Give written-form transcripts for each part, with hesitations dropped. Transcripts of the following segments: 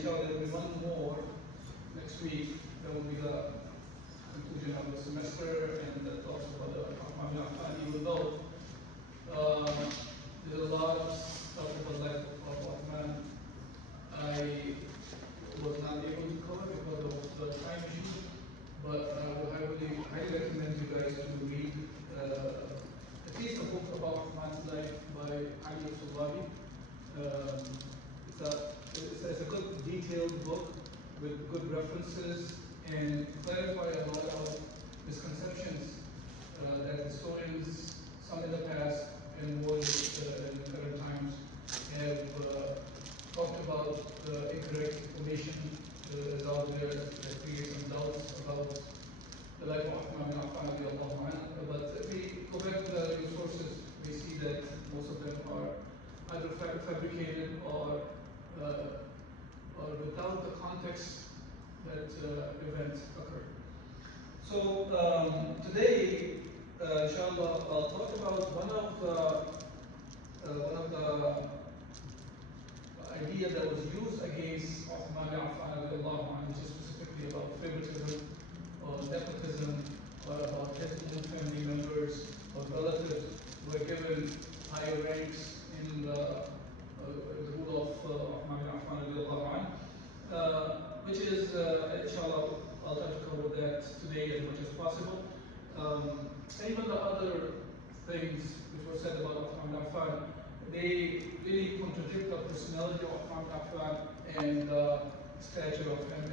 inshallah there will be one more next week. That will be the conclusion of the semester and the talks about the Uthman bin Affan, even though there's a lot of stuff in the life of Uthman I was not able to cover because of the time issue, but I would highly recommend you guys to read at least a book about Uthman's life by Ali Sulabi. It's a good detailed book with good references and clarify a lot of misconceptions that historians, some in the past and more in current times, have talked about incorrect information is out there that creates some doubts about the life of Uthman bin Affan. But if we go back to the resources, we see that most of them are either fabricated or without the context that event occurred. So today, inshallah, I'll talk about one of the idea that was used against Uthman bin Affan, which is specifically about favoritism or nepotism, or about his own family members or relatives who were given higher ranks in the rule of Uthman bin Affan, which is, inshallah, I'll try to cover that today as much as possible. Even the other things which were said about Uthman bin Affan, they really contradict the personality of Uthman bin Affan and the stature of him,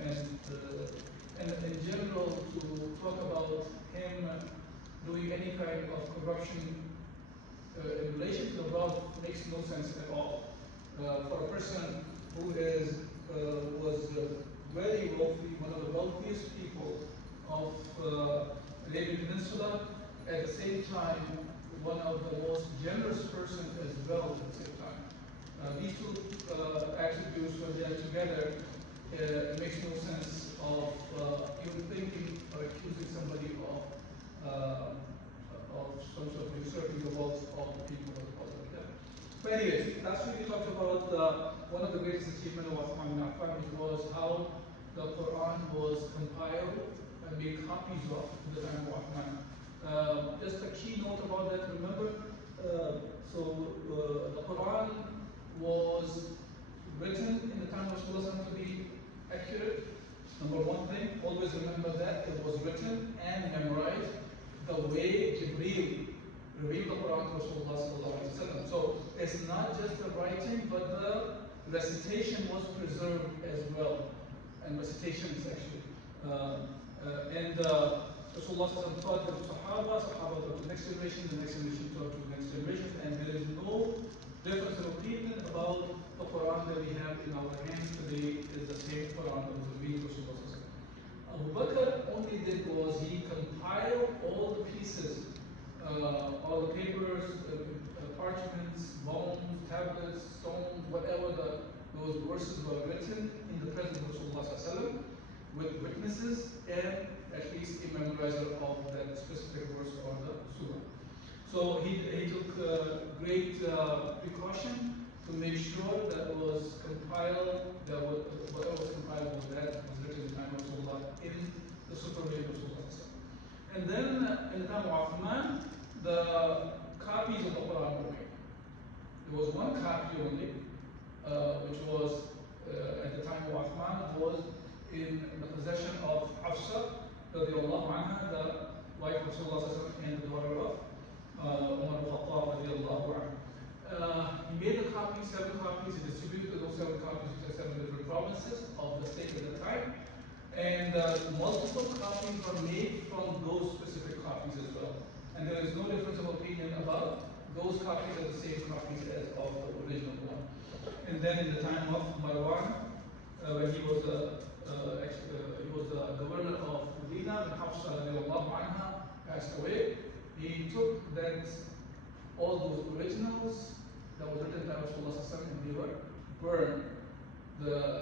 and in general, to talk about him doing any kind of corruption in relation to the wealth makes no sense at all. For a person who was very wealthy, one of the wealthiest people of Arabian Peninsula, at the same time, one of the most generous person as well at the same time. These two attributes, when they are together, it makes no sense of even thinking or accusing somebody of some sort of usurping the wealth of the people or the public. But anyways, last week we talked about one of the greatest achievements of Uthman bin Affan, which was how the Quran was compiled and made copies of in the time of Uthman. Just a key note about that, remember, the Quran was written in the time of Rasulullah to be accurate. Number one thing, always remember that it was written and memorized the way Jibreel revealed the Quran to Rasulullah. So it's not just the writing, but the recitation was preserved as well, and recitations actually. Rasulullah taught the Sahaba taught the next generation taught to the next generation, and there is no difference of opinion about the Quran that we have in our hands today is the same Quran that was revealed to Rasulullah. Abu Bakr only did was he compiled all the pieces, all the papers, parchments, bones, tablets, stones, whatever those verses were written in the presence of Rasulullah with witnesses and at least a memorizer of that specific verse or the surah. So he took great precaution to make sure that was compiled, that whatever was compiled was that was written in the time of Rasulullah in the supervision of Rasulullah. And then in the time of Uthman, the copies of the Quran were made. There was one copy only, which was at the time of Uthman, was in the possession of Hafsa, radiallahu anha, the wife of Rasulullah and the daughter of Umar al-Khattab, radiallahu anha. He made the copies, 7 copies, he distributed those 7 copies to 7 different provinces of the state at the time, and multiple copies were made from those specific copies as well. And there is no difference of opinion about those copies are the same copies as of the original one. And then in the time of Marwan, when he was the governor of Medina, when Hafsa radiallahu anha passed away, he took all those originals that was written by Rasulullah and they were burned.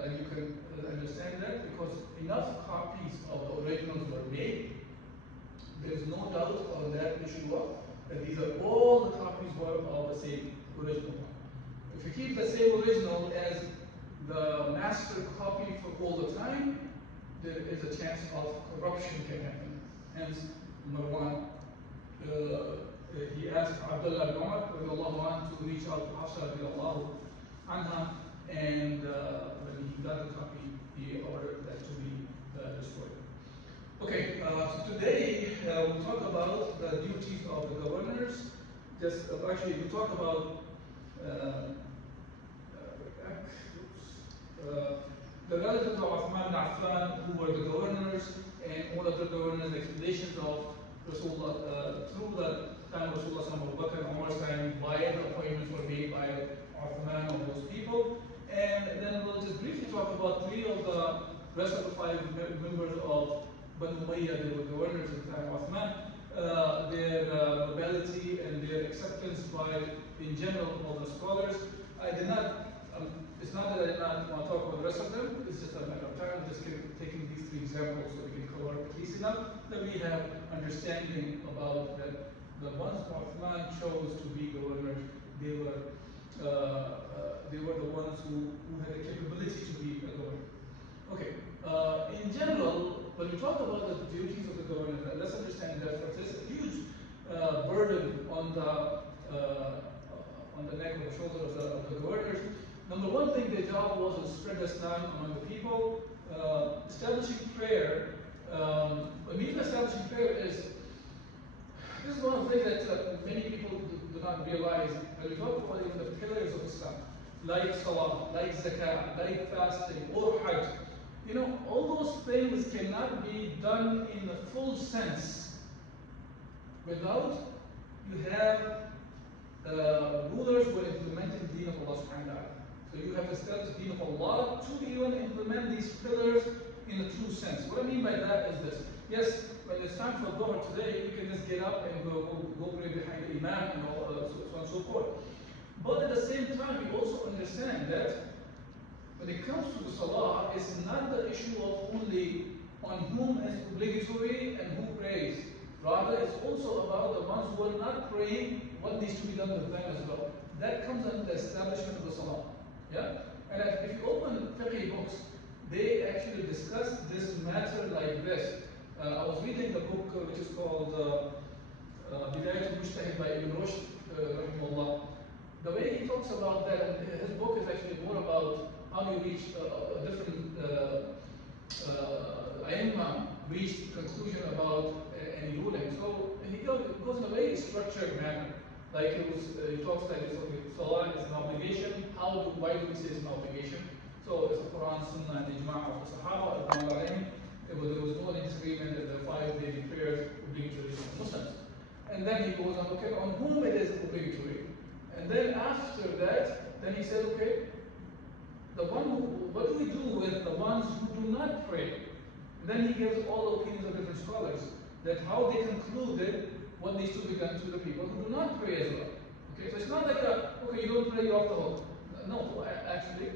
And you can understand that because enough copies of the originals were made. There is no doubt on that issue that these are all the copies were of the same original one. If you keep the same original as the master copy all the time, there is a chance of corruption can happen. Hence, number one, he asked Abdullah bin Umar to reach out to Hafsa anha, and when he got the copy, he ordered that to be destroyed. Okay, so today we'll talk about the duties of the governors. Just actually, we'll talk about the relatives of Uthman and Affan, who were the governors, and all of the governors' explanations of Rasulullah through the time of Rasulullah, Abu Bakr and Umar's time, why the appointments were made by Uthman or those people. And then we'll just briefly talk about three of the rest of the five members of Banu Umayyah. They were governors at the time of Uthman. Their nobility and their acceptance by, in general, all the scholars. I did not, it's not that I did not want to talk about the rest of them, it's just a matter of time. I'm just taking these three examples so we can cover at least enough that we have understanding about that the ones Uthman chose to be governors, they were the ones who had the capability to be a governor. Okay, in general, when we talk about the duties of the governor, let's understand that there's a huge burden on the neck or the shoulder of the governors. Number one thing their job was to spread Islam among the people. Establishing prayer. What means establishing prayer is, this is one of the things that many people do not realize. When we talk about even the pillars of Islam, like Salah, like Zakah, like fasting, or Hajj, all those things cannot be done in the full sense without you have rulers who are implementing the deen of Allah subhanahu wa ta'ala. So you have to establish the deen of Allah to even implement these pillars in a true sense. What I mean by that is this. Yes, when it's time for Dhuhr today, you can just get up and go pray behind the Imam and so on and so forth. But at the same time, we also understand that when it comes to the Salah, it's not the issue of only on whom is obligatory and who prays. Rather, it's also about the ones who are not praying, what needs to be done with them as well. That comes under the establishment of the Salah. Yeah? And if you open fiqh books, they actually discuss this matter like this. I was reading the book which is called Bidayat al-Mujtahid by Ibn Rushd, rahimahullah. The way he talks about that, and his book is actually more about how you reach a different Aimma reach conclusion about any ruling. So he goes in a very structured manner. Like he talks like this, okay, Salah is an obligation. Why do we say it's an obligation? So it's the Quran, Sunnah, and Ijma' of the Sahaba, there was no disagreement that the 5 daily prayers obligatory for Muslims. And then he goes on, okay, on whom it is obligatory. And then after that, then he said, okay, what do we do with the ones who do not pray? And then he gives all the opinions of different scholars, that how they concluded what needs to be done to the people who do not pray as well. Okay, so it's not like okay, you don't pray, you're off the hook. No, actually,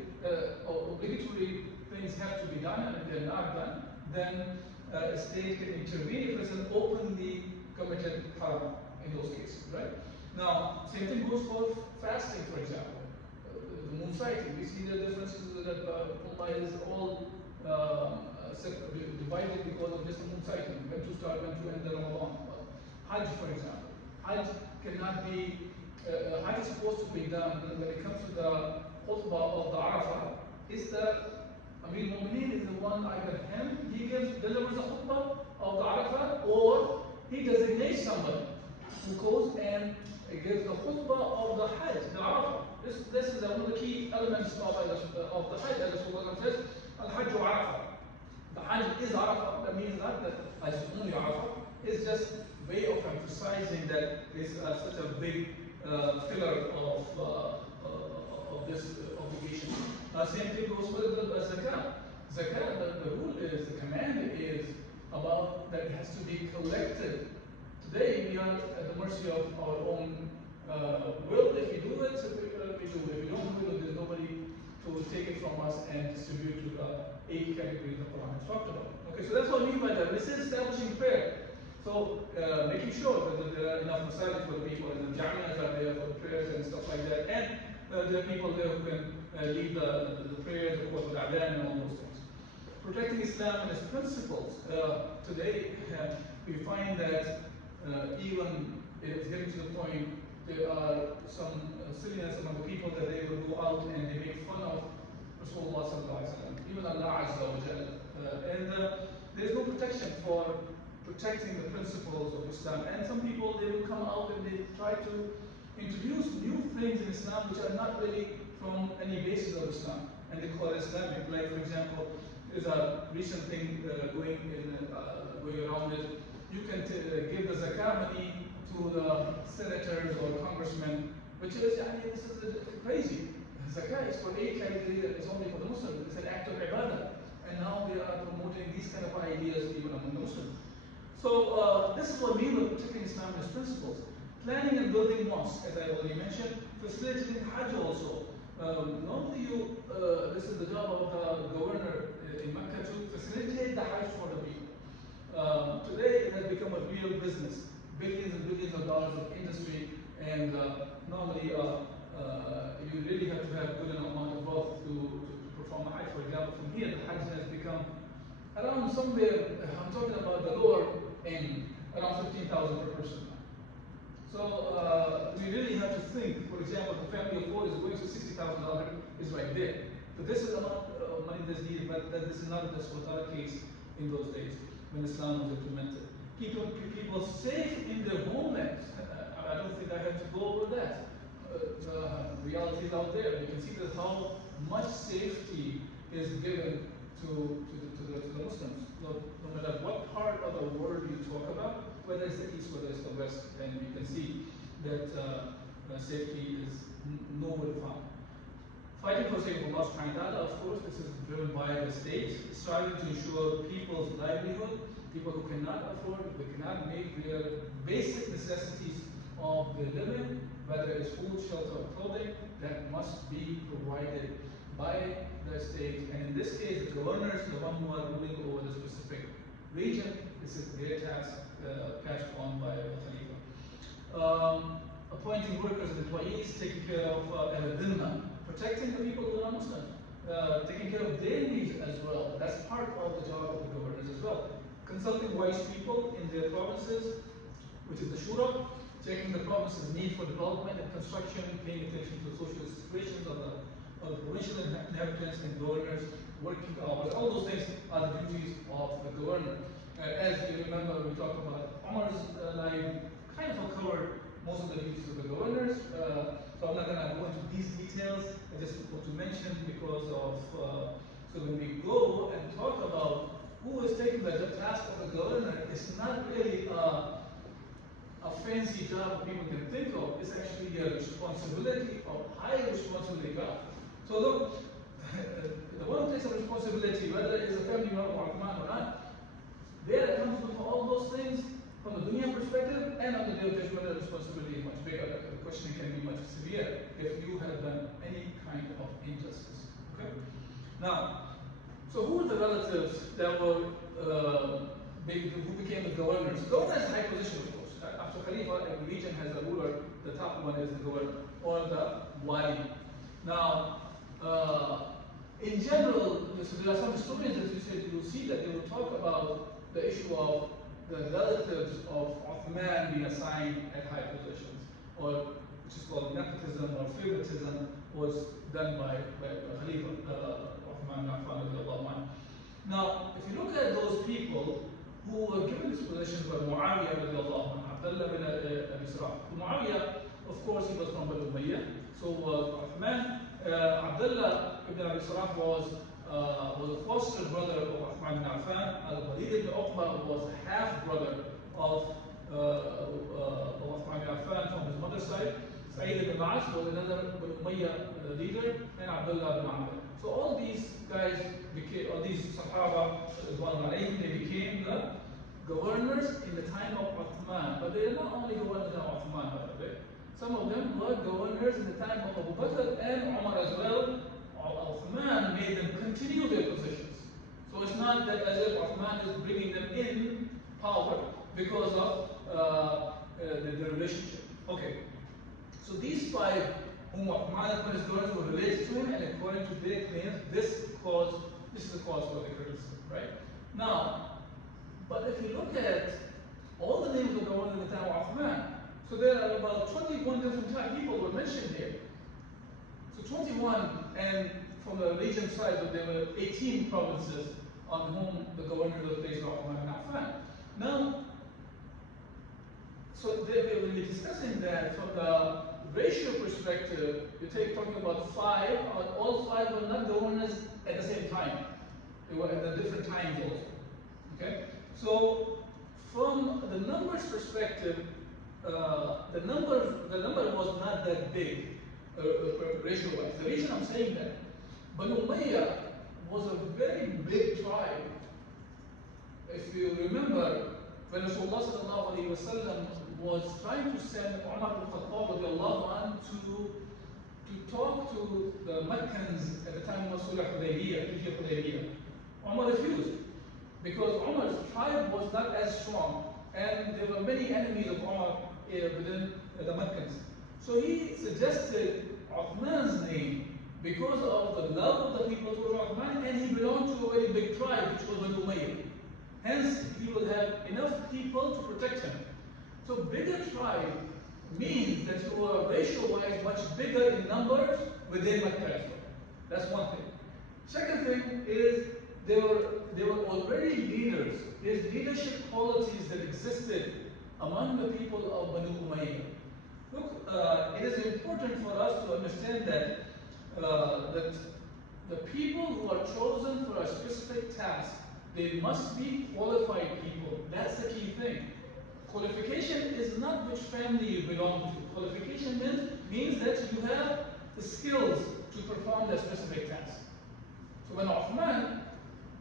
obligatory things have to be done, and if they're not done, then a state can intervene if it's an openly committed haram in those cases, right? Now, same thing goes for fasting, for example. The moon sighting, we see the differences that Ummah is all divided because of just the moon sighting, when to start, when to end the Ramadan. Hajj, for example. Hajj cannot be, Hajj is supposed to be done when it comes to the khutbah of the Arafah. Is the Amir Mu'mineen is the one, either he delivers the khutbah of the Arafah, or he designates somebody who goes and gives the khutbah of the Hajj, the Arafah. This is one of the key elements of the Hajj, as Rasulullah says, Al-Hajj wa Arafah. The Hajj is Arafah. That means not that Hajj is only Arafah. It's just a way of emphasizing that it's such a big pillar of this obligation. Same thing goes with the Zakah. Zakah, the rule is, the command is about that it has to be collected. Today we are at the mercy of our own will. If we do it, we do. If we don't do it, there's nobody to take it from us and distribute to the 8 categories the Quran has talked about. Okay, so that's what I mean by that. This is establishing prayer. So making sure that there are enough masajid for the people, and the jamias are there for the prayers and stuff like that, and there are people there who can lead the prayers, of course, with adhan and all those things. protecting Islam and its principles. Today, we find that even it is getting to the point there are some silliness among the people that they will go out and they make fun of Rasulullah sallallahu alaihi wasallam, even Allah Azza wa Jal. And there is no protection for protecting the principles of Islam. And some people, they will come out and they try to introduce new things in Islam which are not really from any basis of Islam, and they call it Islamic. Like, for example, there's a recent thing going around it. You can give the zakah money to the senators or congressmen, which is, I mean, this is crazy. Zakah is for a category that is only for the Muslims. It's an act of ibadah. And now they are promoting these kind of ideas even among the Muslims. So this is what we mean by protecting Islam and its principles. Planning and building mosques, as I already mentioned, facilitating Hajj also. Normally this is the job of the governor in Mecca to facilitate the Hajj for the people. Today it has become a real business, billions and billions of dollars of industry, and normally you really have to have good amount of wealth to perform a Hajj. For example, from here the Hajj has become around somewhere, I'm talking about the lower end, around 15,000 per person. So we really have to think. For example, the family of four is going to $60,000 is right there. So this is a lot of money that's needed, but this is not the case in those days when Islam was implemented. People safe in their homelands. I don't think I have to go over that. The reality is out there. We can see that how much safety is given to the Muslims. No matter what part of the world you talk about, whether it's the East, whether it's the West, and you can see that safety is nowhere found. Fighting for the sake of Allah subhanahu wa ta'ala, of course, this is driven by the state, striving to ensure people's livelihood, people who cannot afford, they cannot make their basic necessities of their living, whether it's food, shelter, or clothing, that must be provided by the state. And in this case, the governors, the one who are ruling over the specific region, this is their task passed on by the Khalifa. Appointing workers and employees, taking care of al-dhimma, protecting the people who are Muslims, taking care of their needs as well. That's part of the job of the governors as well. Consulting wise people in their provinces, which is the shura, checking the province's need for development and construction, paying attention to the social situations of the provincial inhabitants and governors, working hours. All those things are the duties of the governor. As you remember, we talked about Umar's life, kind of covered most of the duties of the governors. So I'm not going to go into these details. I just want to mention because of, so when we go and talk about who is taking the task of the governor, it's not really a fancy job people can think of. It's actually a responsibility, a high responsibility job. So look, the one who takes a responsibility, whether it is a family member or Uthman or not, they're accountable for all those things from the dunya perspective, and on the day of judgment, the responsibility is much bigger. The questioning can be much severe if you have done any kind of injustice. Okay? Now, so who are the relatives that were who became the governors? Governor is a high position, of course. After Khalifa, every region has a ruler. The top one is the governor or the wali. Now, in general, so there are some historians that you said you'll see that they will talk about the issue of the relatives of Uthman being assigned at high positions, or which is called nepotism or favoritism, was done by Khalifa Uthman bin Affan. Now, if you look at those people who were given these positions by Muawiyah, Abdullah bin Abi Sarah. Muawiyah, of course, he was from Banu Umayyah. So Uthman, Abdullah ibn Abi Sarah was a foster brother of Uthman bin Affan. Al-Walid ibn Uqba was a half brother of Uthman bin Affan from his mother's side. Sa'id ibn Ma'as was another Banu Umayyah leader, and Abdullah ibn Amr. So all these guys became, all these Sahaba, they became the governors in the time of Uthman. But they are not only governors of Uthman, by the way. Some of them were governors in the time of Abu Bakr and Umar as well. Uthman made them continue their positions. So it's not that as if Uthman is bringing them in power because of the relationship. Okay. So these five whom Uthman is governors were related to him, and according to their claims, this This is a cause for the criticism, right? Now, but if you look at all the names of the governors in the time of Uthman, so there are about 21 different people were mentioned here. So 21, and from the region side, there were 18 provinces on whom the governors were placed by Uthman bin Affan. Now, so when we're discussing that from the ratio perspective, you're talking about five, all five were not governors at the same time. They were at the different times also. Okay? So from the numbers perspective, the number was not that big ratio-wise. The reason I'm saying that, Banu Umayyah was a very big tribe. If you remember, when Rasulullah sallallahu alaihi wasallam was trying to send Umar ibn Khattab to talk to the Meccans at the time of Sulh Hudaybiyah, Umar refused because Umar's tribe was not as strong and there were many enemies of Umar within the Meccans. So he suggested Uthman's name because of the love of the people towards Uthman, and he belonged to a very big tribe which was Banu Umayyah. Hence, he will have enough people to protect him. So bigger tribe means that you are ratio-wise much bigger in numbers within Mecca as well. That's one thing. Second thing is they were already leaders. There's leadership qualities that existed among the people of Banu Umayyah. Look, it is important for us to understand that the people who are chosen for a specific task, they must be qualified people. That's the key thing. Qualification is not which family you belong to. Qualification means that you have the skills to perform that specific task. So when Uthman,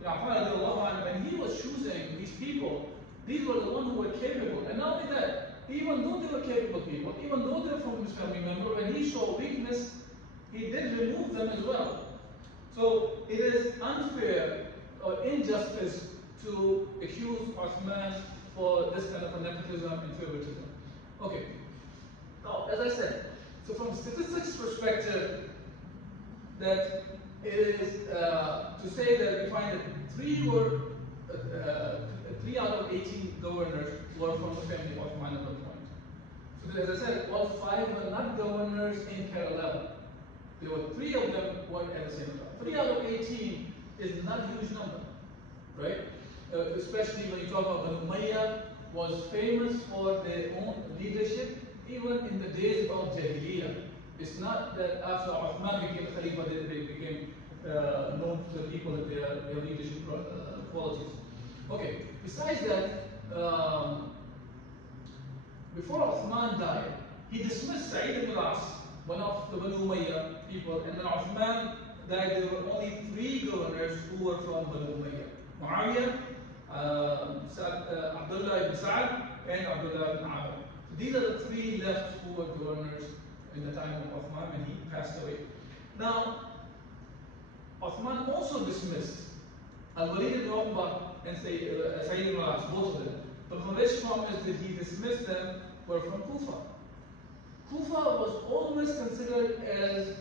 when he was choosing these people, these were the ones who were capable. And not only that, even though they were capable people, even though they were from his family member, when he saw weakness, he did remove them as well. So it is unfair or injustice to accuse Uthman for this kind of a nepotism and favoritism. Okay. Now, as I said, so from statistics perspective, that it is to say that we find that 3 out of 18 governors were from the family of Uthman at that point. So as I said, all 5 were not governors in parallel. There were 3 of them were at the same time. 3 out of 18 is not a huge number, right? Especially when you talk about Banu Umayyah was famous for their own leadership, even in the days of Jahiliyyah. It's not that after Uthman became Khalifa, they became known to the people that their leadership qualities. Okay, besides that, before Uthman died, he dismissed Sa'id ibn al-As, one of the Banu Umayyah people, and then Uthman died. There were only 3 governors who were from Banu Umayyah: Muawiyah, Abdullah ibn Sa'ad, and Abdullah ibn Amr. So these are the 3 left who were governors in the time of Uthman when he passed away. Now, Uthman also dismissed Al-Walid ibn Uqba and Sa'id ibn al-As, both of them. But the rich promise that he dismissed them were from Kufa. Kufa was always considered as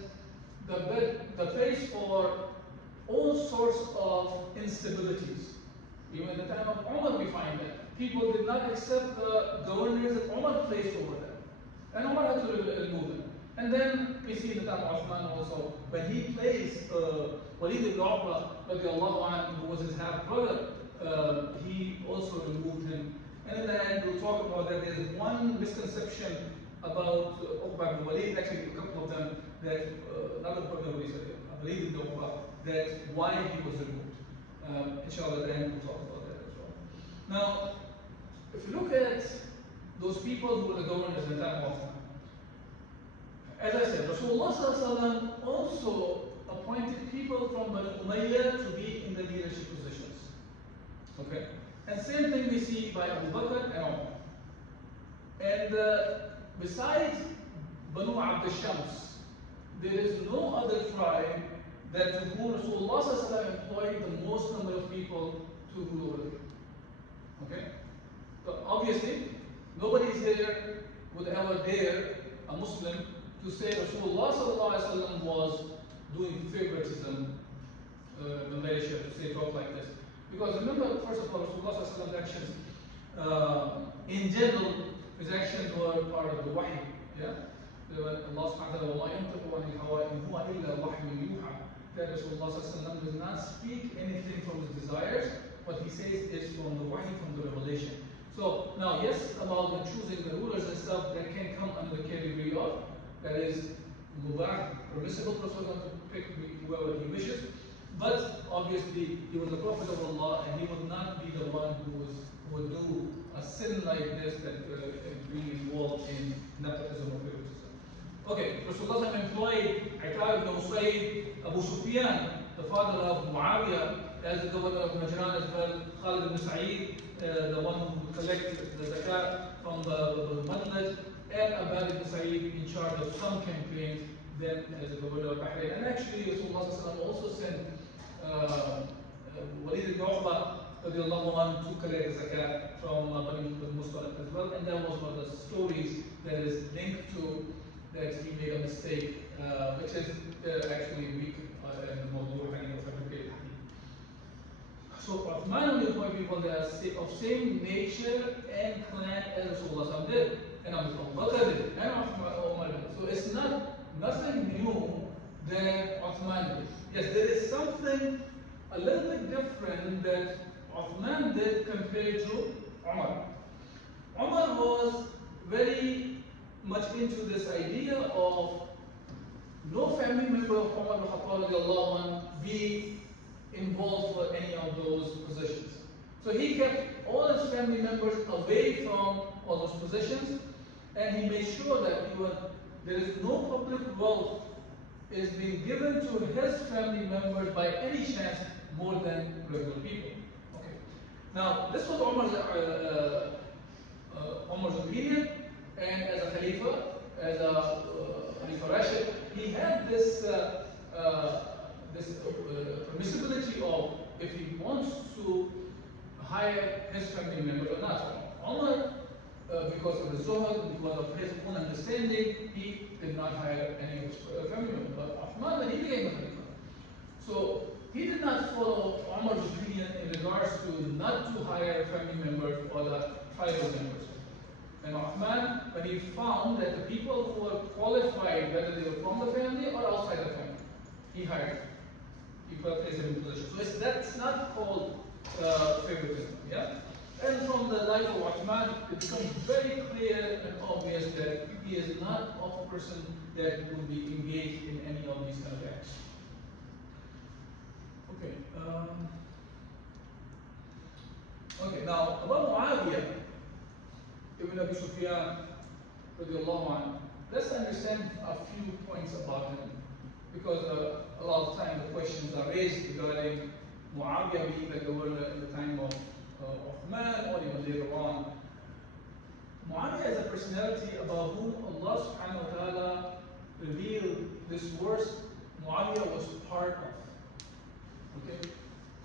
the place for all sorts of instabilities. Even in the time of Umar, we find that people did not accept the governors that Umar placed over them. And Umar had to remove them. And then we see in the time of Uthman also, when he placed Walid ibn Uqba, who was his half brother, he also removed him. And in the end, we'll talk about that. There's one misconception about Uqba ibn Walid, actually a couple of them, that not Uqba ibn Walid, Walid ibn Uqba, that why he was removed. Inshallah, at the end, we'll talk about that as well. Now, if you look at those people who were the governors in the time of Uthman, as I said, Rasulullah also appointed people from Banu Umayyah to be in the leadership positions. Okay? And same thing we see by Abu Bakr and Umar. And besides Banu Abd al-Shams, there is no other tribe that to whom Rasulullah employed the most number of people to rule over them. Okay? So obviously, nobody is here would ever dare a Muslim to say Rasulullah was doing favoritism in relation to say, talk like this. Because remember, first of all, Rasulullah's actions, in general, his actions were part of the wahy. Yeah? Allah subhanahu wa ta'ala, that Rasulullah does not speak anything from his desires. What he says is from the wahy, from the revelation. So now, yes, about the choosing the rulers and stuff, that can come under the category of, that is mubah, permissible for someone to pick whoever he wishes. But obviously, he was the Prophet of Allah, and he would not be the one who would do a sin like this, that being involved in nepotism or favoritism. Okay, Rasulullah employed Atar ibn Usayd, Abu Sufyan, the father of Muawiyah, as the governor of Najran as well, Khalid ibn Sa'id, the one who collected the zakat from the Madlaj, and Abbad ibn Sa'id in charge of some campaigns, then as the governor of Bahrain. And actually, Rasulullah also sent Walid ibn Uqba to collect the zakat from Bani Mustaliq as well. And that was one of the stories that is linked to that he made a mistake, which is actually weak and the mawdu' hadith, fabricated hadith. So Uthman only appoint people that are of same nature and clan as Rasulullah did, and Abu Bakr did, and Umar did. So it's nothing new that Uthman did. Yes, there is something a little bit different that Uthman did compared to Umar. Umar was very much into this idea of no family member of Umar ibn Khattab be involved for any of those positions. So he kept all his family members away from all those positions, and he made sure that there is no public wealth is being given to his family members by any chance more than regular people. Okay. Now, this was Umar's opinion, and as a Khalifa, as a Khalifa Rashid, he had this permissibility of if he wants to hire his family members or not. Umar, because of his zuhud, because of his own understanding, he did not hire any of his family members. But Uthman, when he became a Khalifa, so he did not follow Umar's opinion in regards to not to hire family members or the tribal members. And Uthman, when he found that the people who were qualified, whether they were from the family or outside the family, he hired them. He placed them in position. So that's not called favoritism. Yeah? And from the life of Uthman, it becomes very clear and obvious that he is not a person that would be engaged in any of these kind of acts. Okay. Okay, now about Muawiyah ibn Abi Sufyan, let's understand a few points about him, because a lot of times the questions are raised regarding Muawiyah being the governor in the time of Uthman or even later on. Muawiyah is a personality about whom Allah subhanahu wa ta'ala revealed this verse Muawiyah was part of. Okay?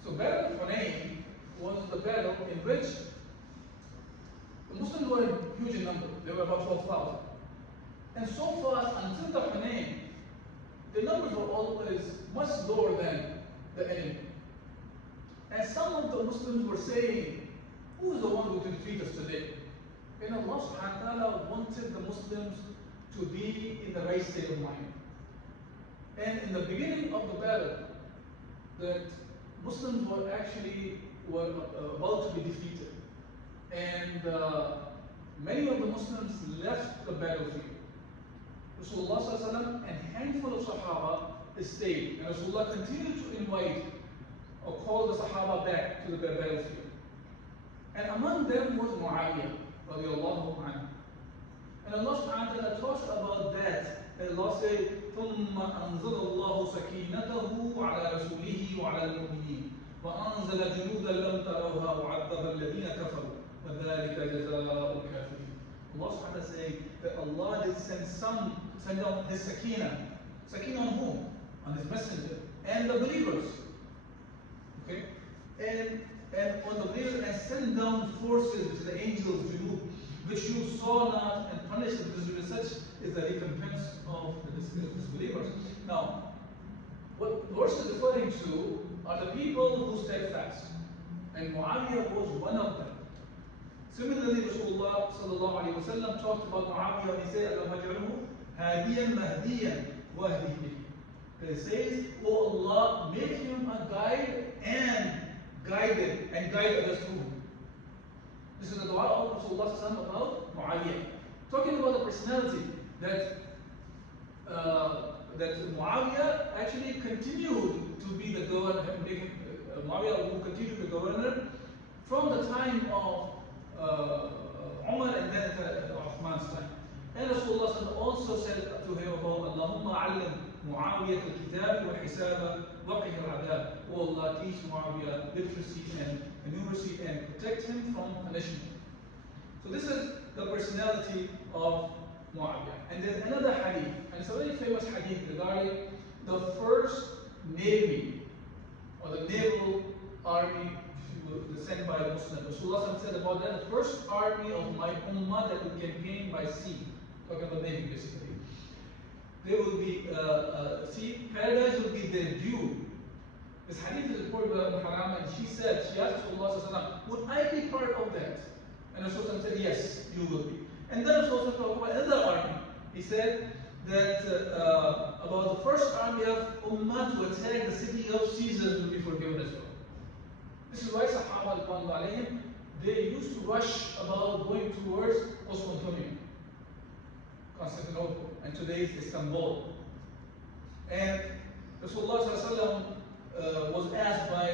So Battle of Hunayn was the battle in which the Muslims were huge in number. They were about 12,000. And so far, until the Hunayn, the numbers were always much lower than the enemy. And some of the Muslims were saying, who is the one who will defeat us today? And Allah subhanahu wa ta'ala wanted the Muslims to be in the right state of mind. And in the beginning of the battle, that Muslims were about to be defeated. And many of the Muslims left the battlefield. Rasulullah and a handful of Sahaba stayed. And Rasulullah continued to invite or call the Sahaba back to the battlefield. And among them was Muawiyah radiallahu anhu. And Allah subhanahu wa ta'ala talks about that. And Allah said, ثُمَّ أَنزَلَ اللَّهُ سَكِينَتَهُ عَلَى رَسُولِهِ وَعَلَى الْمُؤْمِنِينَ وَأَنزَلَ جُنُودًا لَمْ تَرَوْهَا وَعَذَّبَ الَّذِينَ كَفَرُوا وَذَلِكَ جَزَاءُ الْكَافِرِينَ. Allah subhanahu wa ta'ala saying that Allah did send down His Sakina. Sakina on whom? On His messenger and the believers. Okay? And on the believers, and send down forces, which is the angels, Junud, which you saw not and punished the disbelievers. Such is the recompense of the disbelievers. Now, what the verse is referring to are the people who Abbas. And Muawiyah was one of them. Similarly, Rasulullah sallallahu alayhi wa sallam talked about Muawiyah when he said, Allahumma ja'alhu hadiyan mahdiyan wahdi bihi. He says, Oh Allah, make him a guide and guide others through him. This is the dua of Rasulullah sallallahu alayhi wa sallam about Muawiyah. Talking about the personality that Muawiyah actually continued to be the governor, Muawiyah who continued to be governor from the time of Umar and then at Uthman's time. And Rasulullah also said to him about Allahumma allim Muawiyah al-kitab wa hisaba waqih al-adab. Oh Allah, teach Muawiyah literacy and numeracy and protect him from punishment. So this is the personality of Muawiyah. And there's another hadith, and it's a very famous hadith regarding the first navy or the naval army sent by the Muslims. Rasulullah said about that, the first army of my ummah that would campaign by sea, talking about navy basically. They will be, sea, paradise will be their due. This hadith is reported by Haram, and she asked Rasulullah, would I be part of that? And Rasulullah said, yes, you will be. And then Rasulullah talked about another army. He said that about the first army of Ummah to attack the city of Caesar will be forgiven as well. This is why Sahaba, they used to rush about going towards Constantinople, and today's Istanbul. And Rasulullah was asked by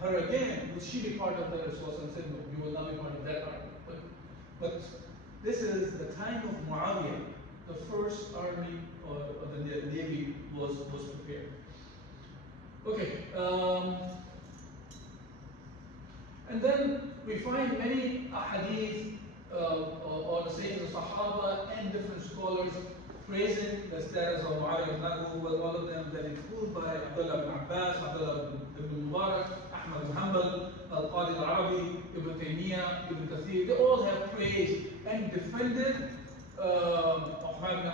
her again, would she be part of that? Rasulullah said, no, you will not be part of that army. But this is the time of Muawiyah. The first army or the navy was prepared. Okay. And then we find many ahadith or the sayings of Sahaba and different scholars praising the status of Muawiyah ibn Abi, all of them that include by Abdullah ibn Abbas, Abdullah ibn Mubarak, Ahmad ibn Hanbal, Al-Qadi al-Arabi, Ibn Taymiyyah, Ibn Kathir. They all have praised and defended Uthman ibn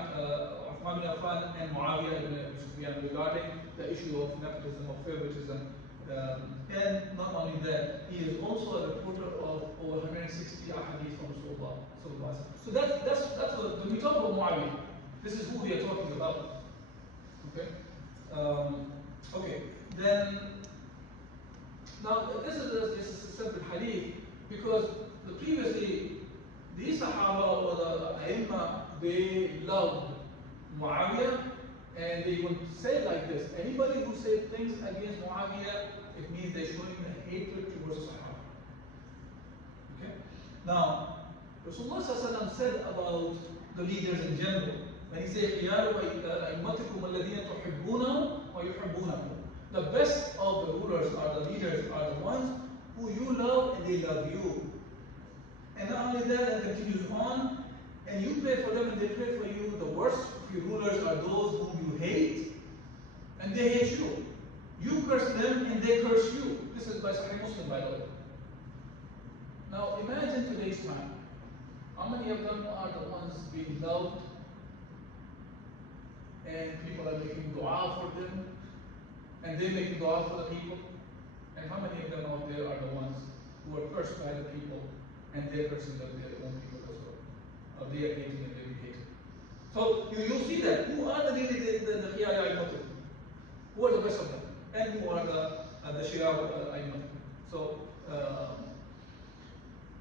Affan and Muawiyah ibn Abi Sufyan regarding the issue of nepotism, of favoritism. And not only that, he is also a reporter of over 160 ahadith from Rasulullah. So that's what, when we talk about Muawiyah, this is who we are talking about. Okay? Okay. Then, now this is a separate hadith because previously these Sahaba or the Aimma, they loved Muawiyah. And they would say like this, anybody who says things against Muawiyah, it means they're showing a hatred towards the Sahaba. Okay? Now, Rasulullah said about the leaders in general, when he said, the best of the rulers or the leaders are the ones who you love and they love you. And not only that, it continues on, and you pray for them and they pray for you. The worst of your rulers are those whom you hate and they hate you. You curse them and they curse you. This is by Sahih Muslim, by the way. Now imagine today's time. How many of them are the ones being loved and people are making dua for them and they make dua for the people? And how many of them out there are the ones who are cursed by the people and they're cursing their own people as well? Or they are hating and they be hated. So you see that. Who are the Khiyar Aymatim? Who are the best of them? And who are the Shia Aymatim? So,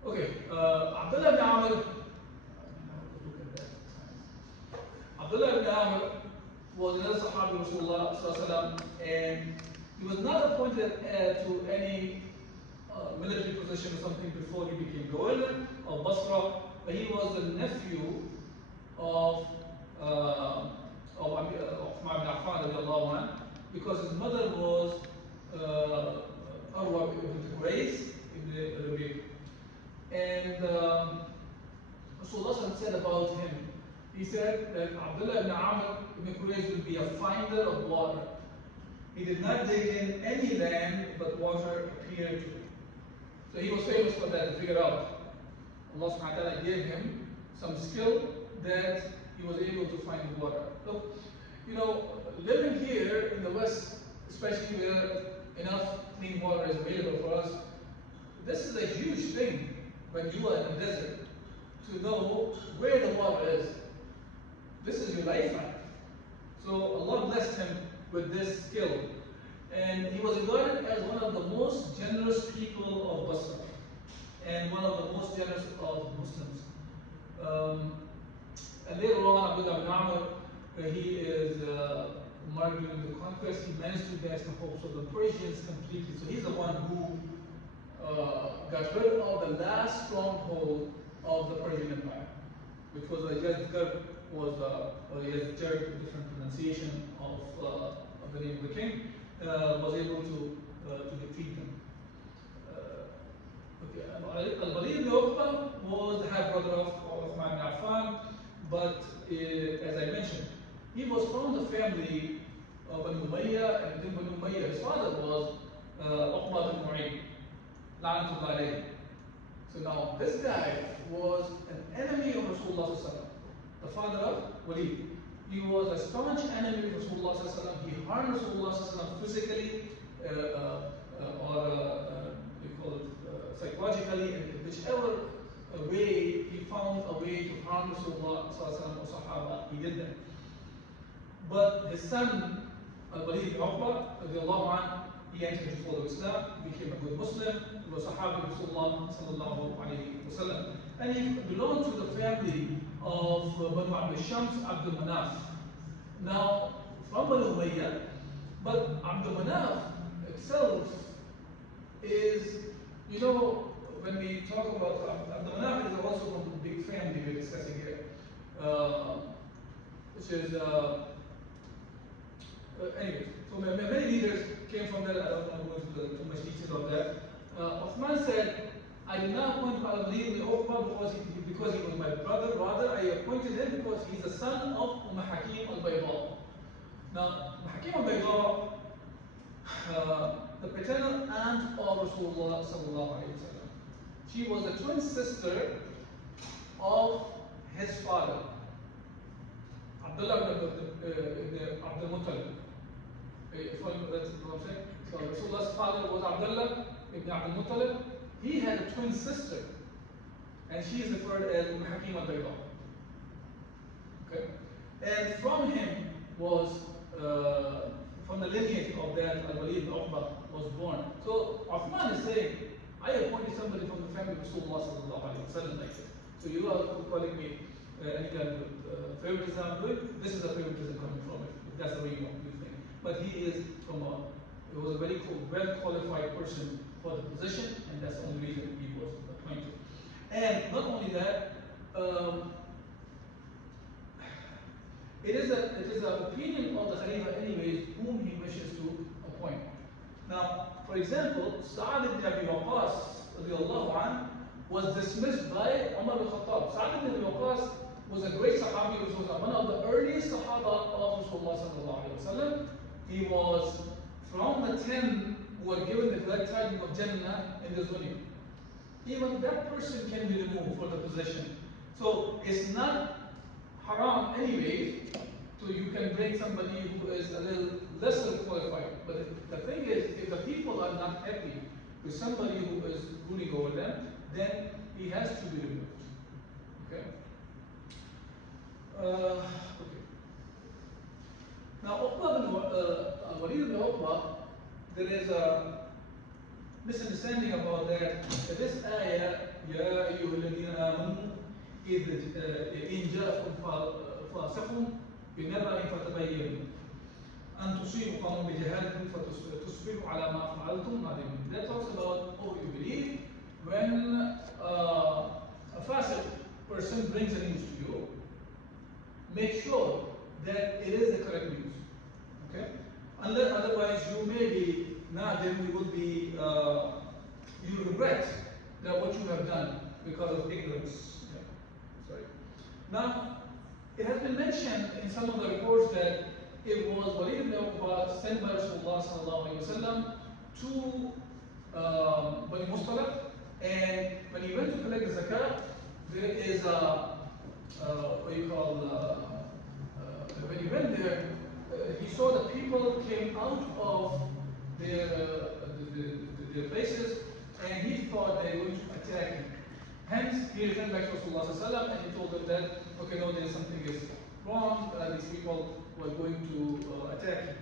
okay. Abdullah ibn Amr. Abdullah ibn Amr was another Sahabi of Rasulullah, and he was not appointed to any military position or something before he became governor of Basra. But he was the nephew of Uthman ibn Affan because his mother was Urwa ibn Quraysh ibn Rabi'. And Rasulullah said about him, he said that Abdullah ibn Amr ibn Quraysh will be a finder of water. He did not dig in any land, but water appeared to him. So he was famous for that, to figure out. Allah subhanahu wa ta'ala gave him some skill that he was able to find water. Look, living here in the West, especially where enough clean water is available for us. This is a huge thing when you are in the desert to know where the water is. This is your lifeline. So Allah blessed him with this skill. And he was regarded as one of the most generous people of Basra and one of the most generous of Muslims. And later on, Abdullah ibn Amr, he is martyred during the conquest. He managed to dash the hopes of the Persians completely. So he's the one who got rid of the last stronghold of the Persian Empire, which was Yazd, or Yazd, different pronunciation of the name of the king, was able to defeat them. Al-Walid ibn Uqba was the half-brother of Uthman ibn Affan, but as I mentioned, he was from the family of Banu Umayyah, and within Banu Umayyah, his father was Uqba bin Mu'ayy, la'natullah alayhi. So now, this guy was an enemy of Rasulullah, the father of Walid. He was a staunch enemy of Rasulullah. He harmed Rasulullah physically or we call it psychologically, in whichever way he found a way to harm Rasulullah or Sahaba, he did that. But his son, Al-Walid ibn Uqba, he entered the fold of Islam, became a good Muslim, he was Sahaba of Rasulullah sallallahu alayhi wasallam. And he belonged to the family of Banu Abd al-Shams, Abdul Manaf. Now, from Banu Umayyah, but Abdul Manaf itself is, you know, when we talk about Abdul Manaf, is also from the big family we're discussing here, which is, anyway, so many leaders came from there. I don't want to go into too much detail of that. Uthman said, I did not appoint Al-Walid ibn Uqba because he was my brother. Rather, I appointed him because he's the son of Hakim al-Bayda. Now, Hakim al-Bayda, the paternal aunt of Rasulullah sallallahu alayhi wa sallam. She was the twin sister of his father, Abdullah ibn Abdul Muttalib. That's what I'm saying. So Rasulullah's father was Abdullah ibn Abdul Muttalib. He had a twin sister, and she is referred as Hakim al-Bayda. Okay? And from him was, from the lineage of that, Al-Walid ibn Uqba was born. So Uthman is saying, I appointed somebody from the family of Rasulullah sallallahu alayhi wa sallam like this. So you are calling me any kind of favoritism I'm doing? This is a favoritism coming from it. That's the way you think. But he is he was a very well qualified person for the position, and that's the only reason he was appointed. And not only that, it is an opinion of the Khalifa anyways whom he wishes to appoint. Now, for example, Sa'ad ibn Abi Waqqas radiallahu anh, was dismissed by Umar al-Khattab. Sa'ad ibn Abi Waqqas was a great Sahabi of Rasulullah, one of the earliest Sahaba of Rasulullah sallallahu alayhi wa sallam. He was from the 10 who were given the glad tidings of Jannah in this dunya. Even that person can be removed for the position. So it's not haram anyways, so you can bring somebody who is a little lesser qualified. But the thing is, if the people are not happy with somebody who is ruling over them, then he has to be removed. Okay? Okay. Now, Walid ibn Uqba, there is a misunderstanding about that. This ayah, Ya ayyuhalladhina amanu, إن جاءكم فاسق بنبأ فتبينوا أن تصيبوا قوما بجهالة فتصبحوا على ما فعلتم نادمين. That talks about, oh, you believe, when a fasiq person brings a news to you, make sure that it is the correct news. Okay? Unless otherwise you may be nadim, you will be you regret that what you have done because of ignorance. Now, it has been mentioned in some of the reports that it was Walid ibn Uqba sent by Rasulullah sallallahu alayhi wa sallam to Bani Mustalaq, and when he went to collect the zakat, there is what you call, when he went there, he saw that people came out of their places, and he thought they were going to attack him. Hence, he returned back to Rasulullah sallallahu alaihi wasallam, and he told them that, okay, no, there's something is wrong, these people were going to attack him.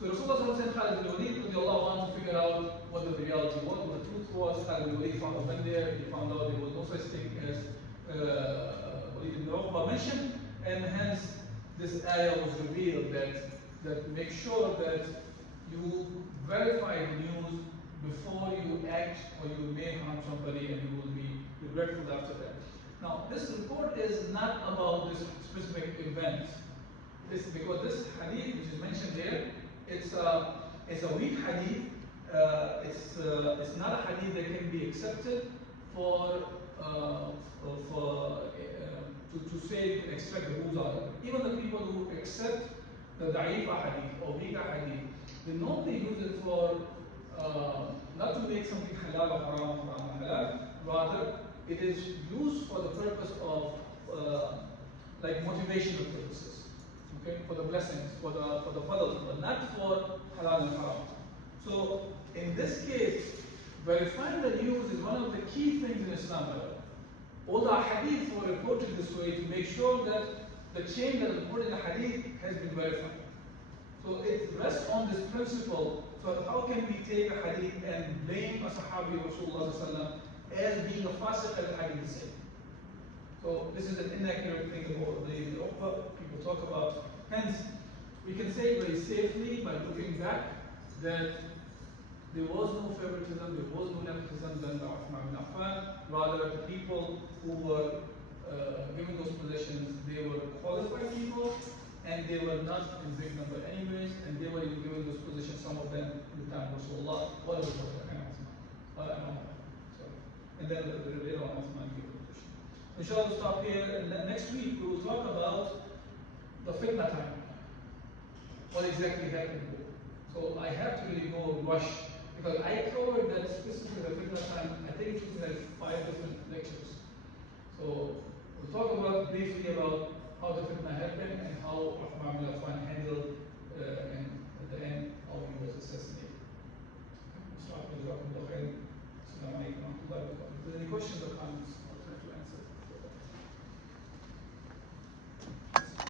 So Rasulullah sent Khalid bin Walid to figure out what the reality was, what the truth was. Khalid bin Walid found Uthman there. He found out there was no such thing as Walid ibn Uqba mentioned, and hence this ayah was revealed that make sure that you verify the news before you act or you may harm somebody, and you will be regretful after that. Now, this report is not about this specific event. Because this hadith which is mentioned there, it's a weak hadith. It's not a hadith that can be accepted to say you can extract the rules out of it. Even the people who accept the da'ifa hadith or weak hadith, they normally use it for not to make something halal or haram or halal. Rather, it is used for the purpose of like motivational purposes. Okay, for the blessings, for the fadl, but not for halal and haram. So in this case, verifying the news is one of the key things in Islam. All the hadith were reported this way to make sure that the chain that is reported in the hadith has been verified. So it rests on this principle. So how can we take a hadith and blame a Sahabi of Rasulullah as being a fasiq as the hadith said? So this is an inaccurate thing about the people talk about. Hence, we can say very safely by looking back that there was no favoritism, there was no nepotism done by Uthman bin Affan. Rather, the people who were given those positions, they were qualified people, and they were not in big number anyways, and they were even given those positions, some of them in the time of Rasulullah, whatever was and then later on Uthman gave the position. Inshallah, we'll stop here, and next week we will talk about the fitna time. What exactly happened? So I have to really go rush, because I covered that specifically the fitna time. I think it was like 5 different lectures. So we'll talk about briefly about how the fitna happened and how Uthman bin Affan handled and at the end how he was assassinated. Assalamu alaikum wa rahmatullahi wa barakatuh. If there's any questions